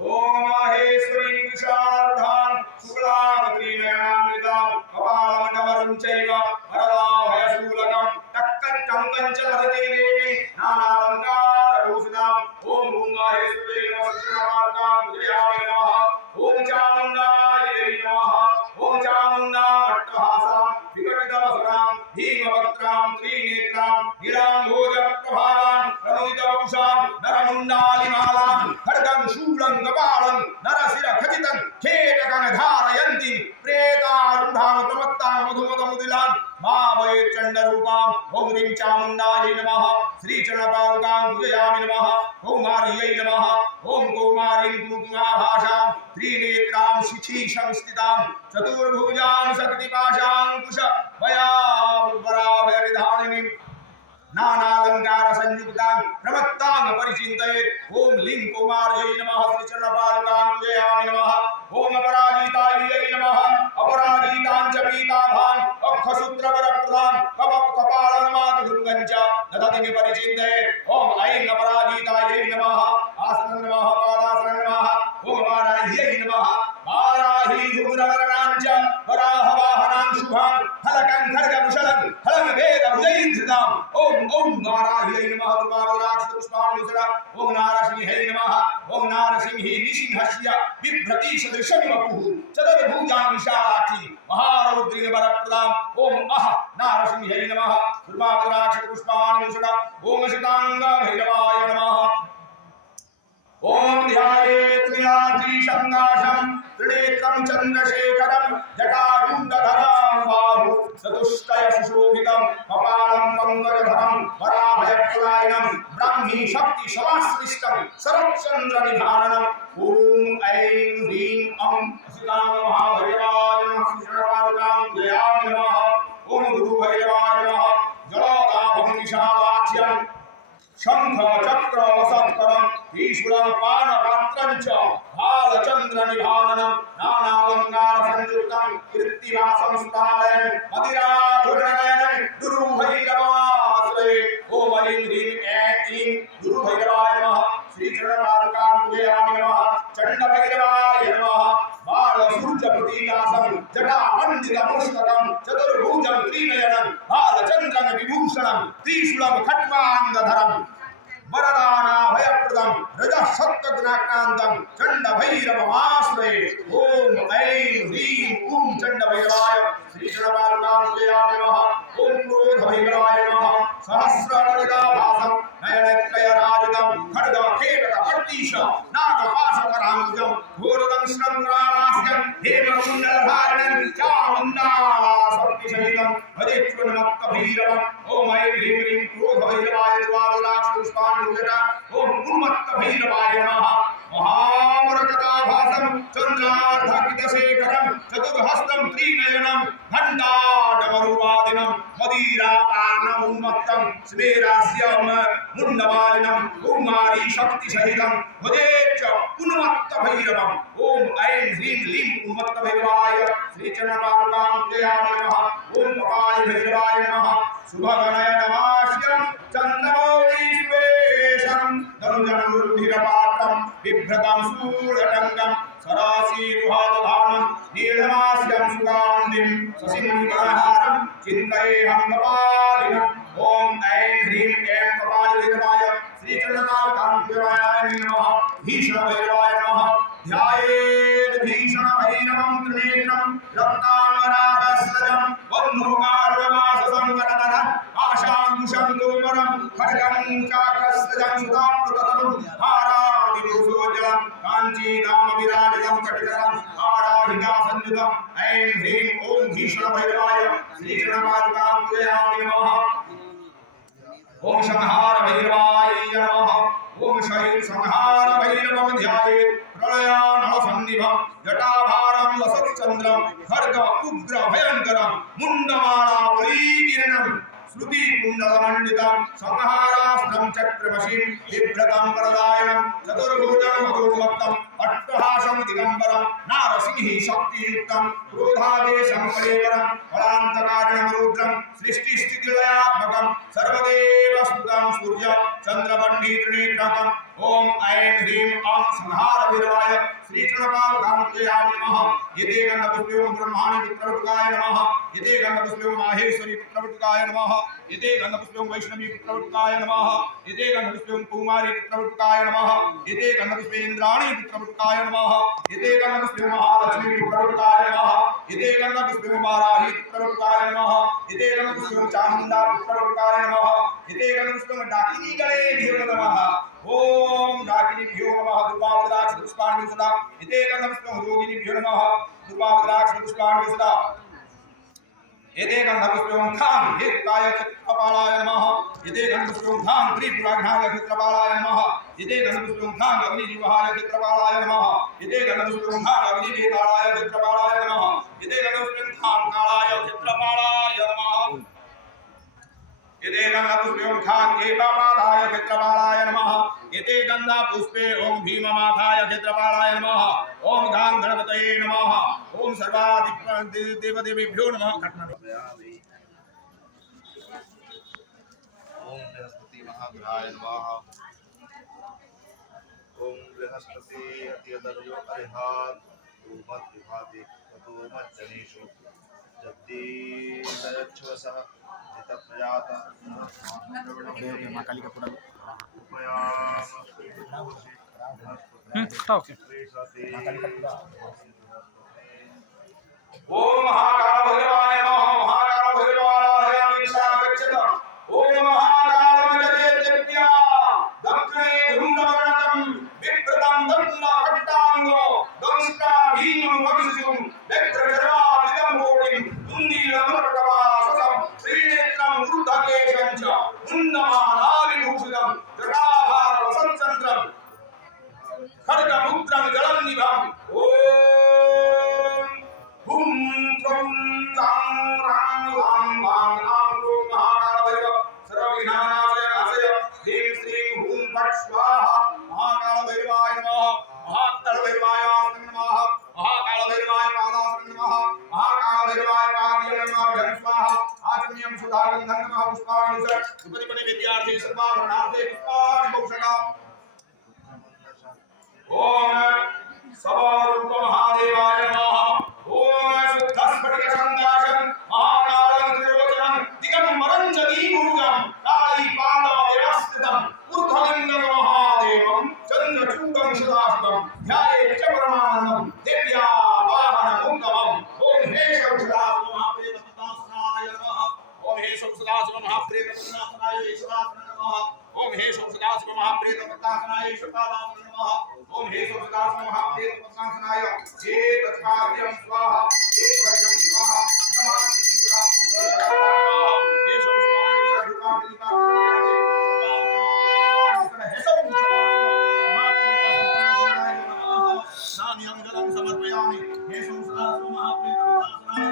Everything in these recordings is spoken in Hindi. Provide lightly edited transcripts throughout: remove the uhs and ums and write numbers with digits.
ओम माहेश्वरी विशारदान शुक्लां त्रिनयनामृतां कपालमण्डवं चैव वरदाभयशूलकं टक्कं च वदते देवी नानालङ्कारभूषितां ओम माहेश्वरी नमः पूजयामि नमः ओम चामुण्डायै नमः ओम चामुण्डामट्टहासां विकटितवसनां भीमवक्त्रां त्रिनेत्रां नीलाम्भोजप्रभावां रमणितवपुषां नरमुण्डालिमालां खड्गं शूलं कपालं नरशिरखचितं खेटकं धारयन्ति प्रेतारूढां प्रमत्तां मधुमदमुदिलां माभये चण्डरूपां ॐ ह्रीं चामुण्डायै नमः श्रीचरणपादुकां पूजयामि नमः कौमार्यै नमः ॐ कौमारीं कुङ्कुमाभाषां त्रिनेत्रां शिखीशं स्थितां चतुर्भुजां शक्तिपाशाङ्कुश वयावराभयविधारिणीं नानालंकार संयुक्तां प्रमत्तां परिचिन्तयेत् ओम लिंग कुमार्यै नमः श्रीचरणपादुकां पूजयामि नमः ओम अपराजितायै नमः अपराजितां च पीताभां अक्षसूत्रवरप्रदां कपालमातुगं च ददति परिचिन्तयेत् ओम ऐं अपराजितायै नमः आसनं नमः पादासनं नमः ओम वाराह्यै नमः वाराही धूम्रवर्णां च वराहवाहनां शुभां फलकं खड्गकुशलं फलं वेदभुजैर्धृतां ओम नारायणाय नमः दुर्वाराक्षपुष्पाणिसरा ओम नारसिंहाय नमः ओम नारसिंही निसिंहस्य बिभ्रति सदृशं वपुः चतुर्भुजां विशालाक्षी महारौद्रीं वरप्रदां ओम अह नारसिंहाय नमः दुर्वाराक्षपुष्पाणिसरा ओम शितांगभैरवाय नमः ओम ध्यायेत् नीलाद्रिशङ्काशं त्रिनेत्रं चन्द्रशेखरं जटाढूढधरं बाहु चतुष्टय सुशोभितं कपालं पंकजधरं वराभयप्रदायिनं ब्राह्मी शक्ति समाश्लिष्टं शरच्चन्द्रनिधारणम् ओम ऐं ह्रीं अं असितां महाभैरवाय नमः श्रीचरणपादुकां पूजयामि नमः ओम गुरुभैरवाय नमः जलोदाभं विशालाक्ष्यं शंख चक्र वसत्करं त्रिशूलं पानपात्रं च भालचन्द्रनिभाननं नानालङ्कार संयुक्तं कीर्तिवासं स्थालयन् मदिराधुरनयनं गुरुभैरवाश्रये ओम ऐं ह्रीं ऐं गुरुभैरवाय नमः श्रीचरणपादुकां पूजयामि नमः चण्डभैरवाय नमः बालसूर्यप्रतीकासं जटामण्डितमुष्टकं चतुर्भुजं त्रिनयनं भालचन्द्रं विभूषणं त्रिशूलं खट्वाङ्गधरं वरदानाभयप्रदं रजः सत्त्वगुणाक्रान्तं चण्डभैरवमाश्रये ओम ऐं ह्रीं ॐ चण्डभैरवाय श्रीचरणपादुकां पूजयामि नमः ओम क्रोधभैरवाय नमः सहस्रकलिकाभासं नयनत्रयराजितं खड्गखेटकपर्दीश नागपाशकराङ्गुजं घोरदंश्रङ्गालास्यं हेमकुण्डलधारिणं चामुण्डा शक्तिसहितं भजेत्वन्मत्तभैरवम् ओम ऐं ह्रीं ह्रीं क्रोधभैरवाय द्वादशाक्षपुष्पाणिसरा ओम उन्मत्तभैरवाय नमः महामरकटाभासं चन्द्रार्धकितशेखरं चतुर्हस्तं त्रिनयनं घण्टाडमरुवादिनं मदीरापानम् उन्मत्तं स्मेरास्यं मुण्डमालिनं कौमारी शक्तिसहितं भजेच्च उन्मत्तभैरवम् ओम ऐं ह्रीं लीं उन्मत्तभैरवाय श्रीचरणपादुकां पूजयामि नमः ओम कपालभैरवाय नमः शुभगणयनमास्यं चन्द्रमौळीश्वेशं दनुजनमुर्धिरपात्रं बिभ्रतं शूलटङ्कं सरासीरुहादधानं नीलमास्यं सुगान्धिं शशिमङ्गलहारं चिन्तयेऽहं कपालिनम् ओम ऐं ह्रीं ऐं कपालभैरवाय श्रीचरणपादुकां पूजयामि नमः भीषणभैरवाय नमः ध्यायेत् भीषणभैरवं त्रिनेत्रं रक्तामरागस्रजं बन्धुकारुणमाससङ्कटतरं आशाङ्कुशं दोमरं खड्गं चाक्रस्रजं सुधाप्रततं हारादिलोसोज्जलं काञ्चीदामविराजितं कटितरं हाराहितासंयुतं ऐं ह्रीं ॐ भीषणभैरवाय श्रीचरणपादुकां पूजयामि नमः ओम संहार भैरवाय नमः ओम शैल संहार भैरवं ध्यायेत् प्रलयानल सन्निभं जटाभारं लसच्चन्द्रं खड्ग उग्र भयंकरं मुण्डमाला वलीकिरणं श्रुति कुण्डलमण्डितं संहारास्त्रं चक्रमशीं बिभ्रतं वरदायनं चतुर्भुजं मधुमत्तं अट्टहासं दिगम्बरं नारसिंही शक्तियुक्तं क्रोधादेशं कलेवरं फलान्तकारिणं रुद्रं सृष्टिस्थितिलयात्मकं सर्वदेव स्तुतं सूर्य चंद्रवह्नि त्रिनेत्रकम् ओम ऐं ह्रीं ओं संहारवीराय श्री चरणपादुकाय नमः। यदि गन्धपुष्पं ब्रह्माणि पुत्रवटुकाय नमः। यदि गन्धपुष्पं माहेश्वरी पुत्रवटुकाय नमः। यदि गन्धपुष्पं वैष्णवी पुत्रवटुकाय नमः। यदि गन्धपुष्पं कुमारी पुत्रवटुकाय नमः। यदि गन्धपुष्पं इंद्राणी पुत्रवटुकाय नमः। यदि गन्धपुष्पं महालक्ष्मी पुत्रवटुकाय नमः। यदि गन्धपुष्पं वाराही पुत्रवटुकाय नमः। यदि गन्धपुष्पं चामुण्डा पुत्रवटुकाय नमः। यदि गन्धपुष्पं डाकिनी गणेभ्यो नमः। ओम डाकिनीभ्यो नमः। दुर्वावदाक्ष पुष्पाणि सदा यदि गन्धपुष्पं रोगिणीभ्यो नमः। दुर्वावदाक्ष पुष्पाणि सदा यदि गन्धपुष्पं खां हिताय चित्रपालाय नमः। यदि गन्धपुष्पं खां त्रिपुराघ्नाय चित्रपालाय नमः। यदि गन्धपुष्पं खां अग्निजीवाय चित्रपालाय नमः। यदि गन्धपुष्पं खां अग्निवेदाय चित्रपालाय नमः। यदि गन्धपुष्पं खां कालाय चित्रपालाय नमः। यदि गन्धपुष्पं खां एकापादाय चित्रपालाय नमः। यदि गन्धपुष्पे ओम भीममाथाय चित्रपालाय नमः। ओम गां गणपतये नमः। ओम सर्वादिदेवदेवेभ्यो नमः। ओम बृहस्पति महाग्रहाय नमः। ओम बृहस्पति अत्यदर्यो अरिहात् ओमत् विभाति ततो मज्जनेषु जद्दीदयच्छवसः जितप्रजात महाकाली का पूरा ओके ओम महाकाल भैरवाय नमः। महाकाल भैरवाय गच्छत। ओम महाकाल जगदेत्या दक्षिणे धूम्रवर्णकं विप्रतं दण्डकट्टांगो दंष्टा भीमं वक्षुं व्यग्रजराविदं कोटिं दुन्दीलमरकटवाससं श्रीनेत्रं वृद्धकेशं च उन्नमानाविभूषितं जटाभार वसन्तचन्द्रं खड्गमुद्रं जलन्निभम् ओम हुम त्वं तां रां लां वां लां लों महाकाल भैरव सर्वविघ्नानाशय नाशय ह्रीं श्रीं हुं फट् स्वाहा। महाकाल भैरवाय नमः। महाकाल भैरवाय नमः। महाकाल भैरवाय पादाय नमः। महाकाल भैरवाय पाद्य नमः। स्वाहा। आचम्यं सुधागन्धं नमः। पुष्पाणि च उपदिपने विद्यार्थी सर्वाभरणार्थे पुष्पाणि भूषणा। ओम सवारूप महादेवाय नमः। ओम शुद्धस्फटिक संकाशं महाकालं त्रिलोचनं दिगंबरं जदीभुजं कालीपादव्यवस्थितं ऊर्ध्वलिङ्गं महादेवं चन्द्रचूडं सदाशिवं ध्यायेत् च परमानन्दं दिव्या वाहनमुत्तमम्। ओम हे सौसदाशिव महाप्रेतपतासनाय नमः। ओम हे सौसदाशिव महाप्रेतपतासनाय ईश्वरासनाय नमः। ओम हे सौसदाशिव महाप्रेतपतासनाय ईश्वरासनाय नमः। ओम हे सौसदाशिव महाप्रेतपतासनाय हे तत्कार्यं स्वाहा। हे वज्रं स्वाहा। नमामि स्वाहा। हे सौसदाशिव नान्यं जलं समर्पयामि। हे सौसदाशिव महाप्रेतपतासनाय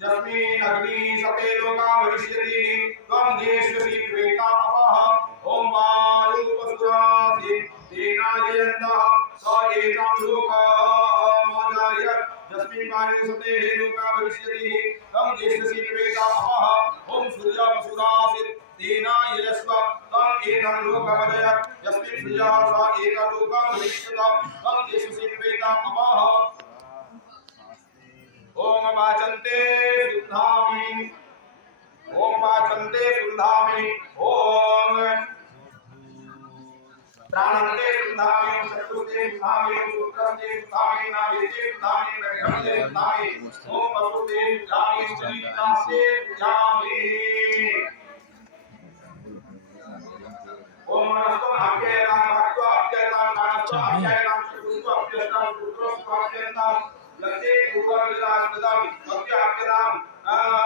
जस्मिन् अग्नि सते लोका भविष्यति त्वं देश्यसि प्रेतापः। ओम वायुपसुरासि तेनायन्तः स एतं लोकमजायत् जस्मिन् वायु सते लोका भविष्यति त्वं देश्यसि प्रेतापः। ओम सूर्यपसुरासि तेनायस्व त्वं एतं लोकमजायत् जस्मिन् सूर्यः स एतं लोकं भविष्यति त्वं देश्यसि प्रेतापः। ओम वाचन्ते शुद्धामि। ओम वाचन्ते शुद्धामि। ओम प्राणन्ते शुद्धामि। चतुर्थे शुद्धामि। सूत्रस्ते शुद्धामि। नाभिते शुद्धामि। रक्षन्ते शुद्धामि। ओम वसुते शुद्धामि। शरीरास्ते शुद्धामि। ओम मनस्त्वं अभ्ययतां भक्त्वा अभ्ययतां प्राणस्त्वं अभ्ययतां चतुर्स्त्वं अभ्ययतां सूत्रस्त्वं अभ्ययतां लक्ष्ये पूर्वविदास्पदं भक्त्याभ्यतां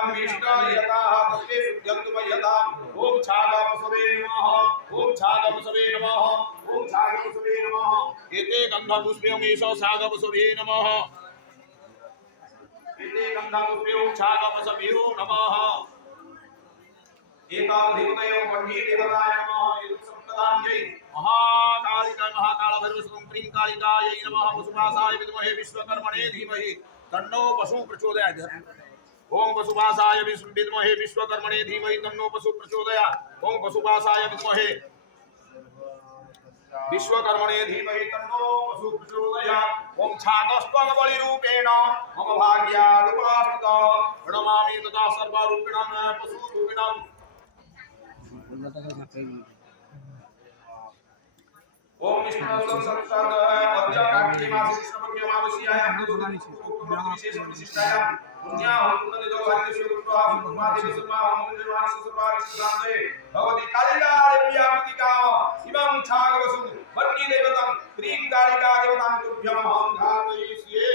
मिष्टायताः तस्ये शुद्ध्यन्तुमयताम्। ओम छागपसवे नमः। ओम छागपसवे नमः। ओम छागपसवे नमः। एते एते गन्धपुष्पं ईशो सागपसुभे नमः एते गन्धपुष्पं सागपसुभ्यो नमः एकाधिपतयो वह्नि देवताय नमः एतत् सप्तदान्यै महाकालिका महाकालभैरवस्वं क्रीं कालिकायै नमः वसुवासाय विद्महे विश्वकर्मणे धीमहि तन्नो वसु प्रचोदयात् ओम वसुवासाय विद्महे विश्वकर्मणे धीमहि तन्नो वसु प्रचोदयात् ओम वसुवासाय विद्महे विश्वकर्मणे धीमहि तन्नो वसु प्रचोदयात् ओम छागस्त्वं बलिरूपेण मम भाग्यादुपास्थितो प्रणमामि तथा सर्वरूपिणं पशुरूपिणं ओम विष्णु संसद अद्य कार्तिके मासे कृष्णपक्षे अमावास्याय अमृतोदय विशेष विशिष्टाय पुण्या हुन्नदितो हरिषु गुरुः सुमादेव सुमा मंगलवान सुसुपारि सुदान्ते भगवती कालिका देव्या प्रतिकाम इमं छागवसु वन्नी देवतं क्रीं कालिका देवतां तुभ्यं अहं घातयिष्ये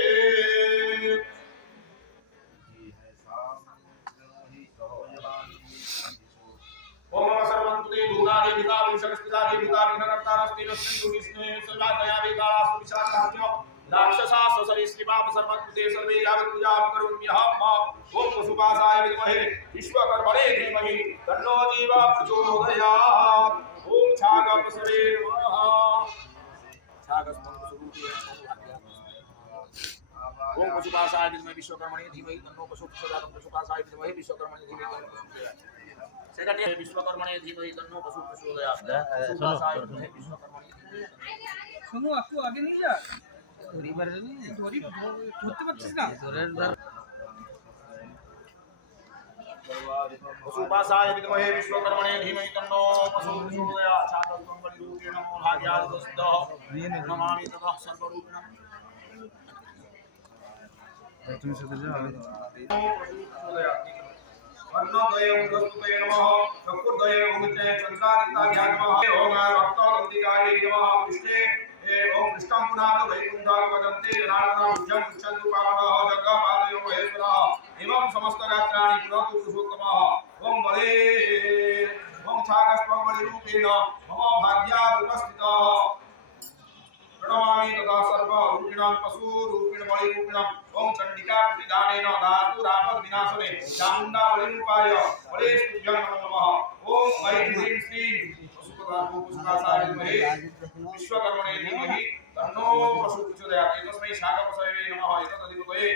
ओम सर्वंतुते भूतादि पिता विशक्तिता देवता विनरतारस्ते नस्तु विष्णुवे सर्वादया वेदासु विशाखाच्च राक्षसा ससरिष्टिमाप सर्वंतुते सर्वे यावत् पूजां करोम्यहम् ओम वसुवासाय विद्महे विश्वकर्मणे धीमहि तन्नो जीव प्रचोदयात् ओम छागपसवे नमः ओम वसुवासाय विद्महे विश्वकर्मणे धीमहि तन्नो वसुवासाय विद्महे विश्वकर्मणे धीमहि तन्नो प्रचोदयात् सेकंड है विश्वकर्मणे धीमहि तन्नो वसु प्रचोदयात् वसुवासाय विद्महे विश्वकर्मणे धीमहि सुनो आपको आगे नहीं जा थोड़ी बार नहीं थोड़ी धरते बच्चे ना वसुवासाय विद्महे विश्वकर्मणे धीमहि तन्नो वसु प्रचोदयात् छागस्त्वं बलिरूपेण मम भाग्यादुपास्थितो नमामि ततः सर्वरूपिणं तुम से जा अन्नोदयं वस्तुते नमः चक्षुर्दयं मुचे चन्द्रादित्याय नमः ओम रक्तगन्धिकाय नमः पृष्ठे ओम कृष्णं पुनाद वैकुण्ठं वदन्ते जनार्दनं भुजं गच्छन्तु पावनः जगपादयो महेश्वरः एवं समस्तगात्राणि पुनतु पुरुषोत्तमः ओम बले ओम छागस्त्वं बलिरूपेण मम भाग्यादुपस्थितः प्रणमामि तथा सर्वरूपिणां पशुरूपिण बलिरूपिणम् ओम चण्डिका प्रतिदानेन धातुरापद विनाशने चामुण्डा बलिरूपाय बलेस्तुभ्यं नमः ओम ऐं ह्रीं श्रीं वसुवासाय विद्महे विश्वकर्मणे धीमहि तन्नो वसु प्रचोदयात् एतस्मै शाकपसवे नमः एतदधिपतये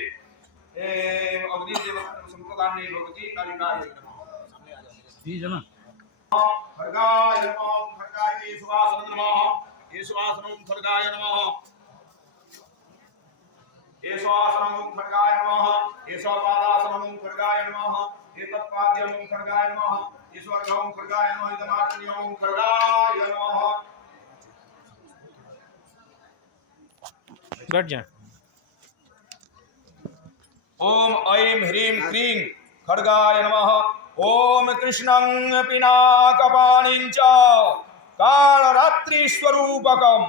अग्निदेवतां सम्प्रदान्ये भगवती कालिकायै नमः सामने आ जाओ जी जना खड्गाय नमः खड्गाय सुवासनं नमः ईश्वासनं खड्गाय नमः ईश्वासनं खड्गाय नमः ईश्वपादासनं खड्गाय नमः एतत्पाद्यं खड्गाय नमः ईश्वरगं खड्गाय नमः इदमात्मन्यं खड्गाय नमः गट जा ओम ऐं ह्रीं क्रीं खड्गाय नमः ओम कृष्णं पिनाकपाणिं च कालरात्रिस्वरूपकम्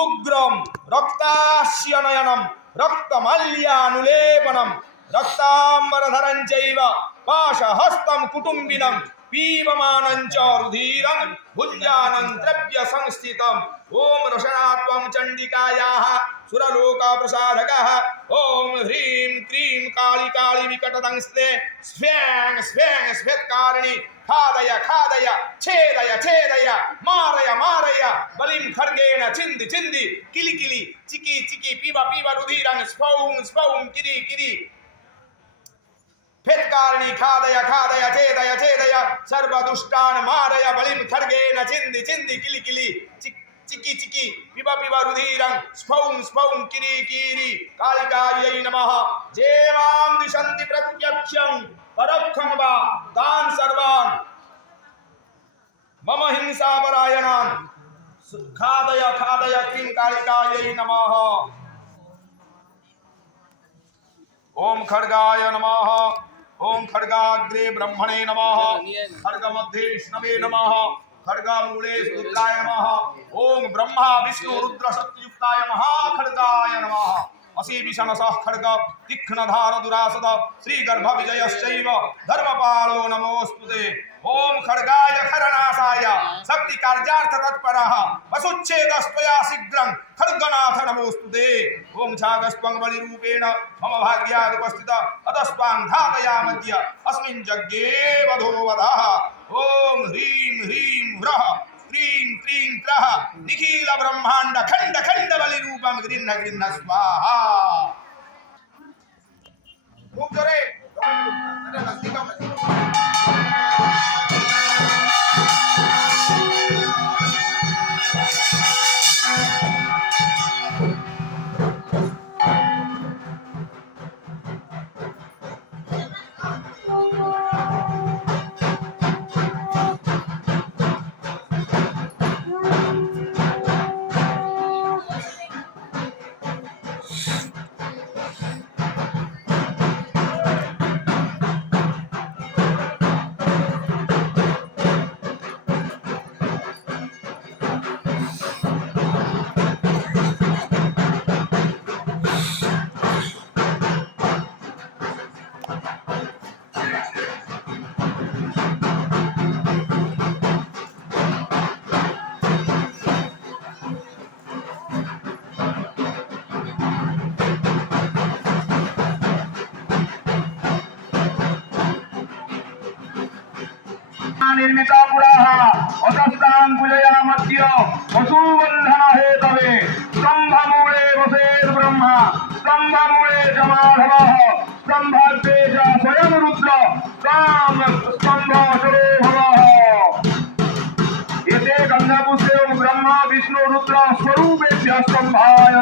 उग्रं रक्तास्य नयनं रक्तमाल्यानुलेपनं रक्ताम्बरधरं चैव पाशहस्तं कुटुम्बिनं पीबमानं च रुधिरं भुञ्जानं द्रव्यसंस्थितम् ओम रशनात्वं चण्डिकायाः सुरलोकप्रसादकः ओम ह्रीं क्रीं काली काली विकटदंस्ते स्व्यां स्व्यां स्वेत्कारिणी खादय खादय छेदय छेदय मारय मारय बलिं खड्गेन छिन्दी छिन्दी किलि किलि चिकी चिकी पीब पीब रुधिरं स्फौं स्फौं किरि किरि फेत्कारिणी खादय खादय छेदय छेदय सर्वदुष्टान् मारय बलिं खड्गेन छिन्दी छिन्दी किलि किलि चिकी चिकी पिब पिब रुधिरं स्फौं स्फौं किरि किरि कालिकायै नमः जे मां दिशन्ति प्रत्यक्षं परोक्षं वा तान् सर्वान् मम हिंसापरायणान् खादय खादय क्रीं कालिकायै नमः ओम खड्गाय नमः ओम खड्गाग्रे ब्रह्मणे नमः खड्गमध्ये विष्णवे नमः खड्गमूले रुद्राय नमः ओम ब्रह्मा विष्णु रुद्र शक्तियुक्ताय महाखड्गाय नमः असीविषणसः खड्ग तीक्ष्णधार दुरासद श्रीगर्भविजयश्चैव धर्मपालो नमोऽस्तुते। ओम खड्गाय खरनाशाय शक्ति कार्यार्थ तत्परः वसुच्छेदस्त्वया शीघ्रं खड्गनाथ नमोऽस्तुते। ओम छागस्त्वं बलिरूपेण मम भाग्याद् उपस्थित अतस्त्वां घातयामद्य अस्मिन् यज्ञे वधो वधः। ओम ह्रीं ह्रीं ह्रः क्रीं क्रीं क्रः निखिल ब्रह्मांड खंड खंड बलिरूपं गृह्ण गृह्ण स्वाहा। खूब जोरे निर्मिता पुराः अतस्तां पूजयामद्य वसुबन्धन हेतवे। स्तम्भमूले वसेत् ब्रह्मा स्तम्भमूले च माधवः स्तम्भाग्रे च स्वयं रुद्र तां स्तम्भशरो भवः। एते गन्धपुष्पे ब्रह्मा विष्णु रुद्र स्वरूपेभ्यः स्तम्भाय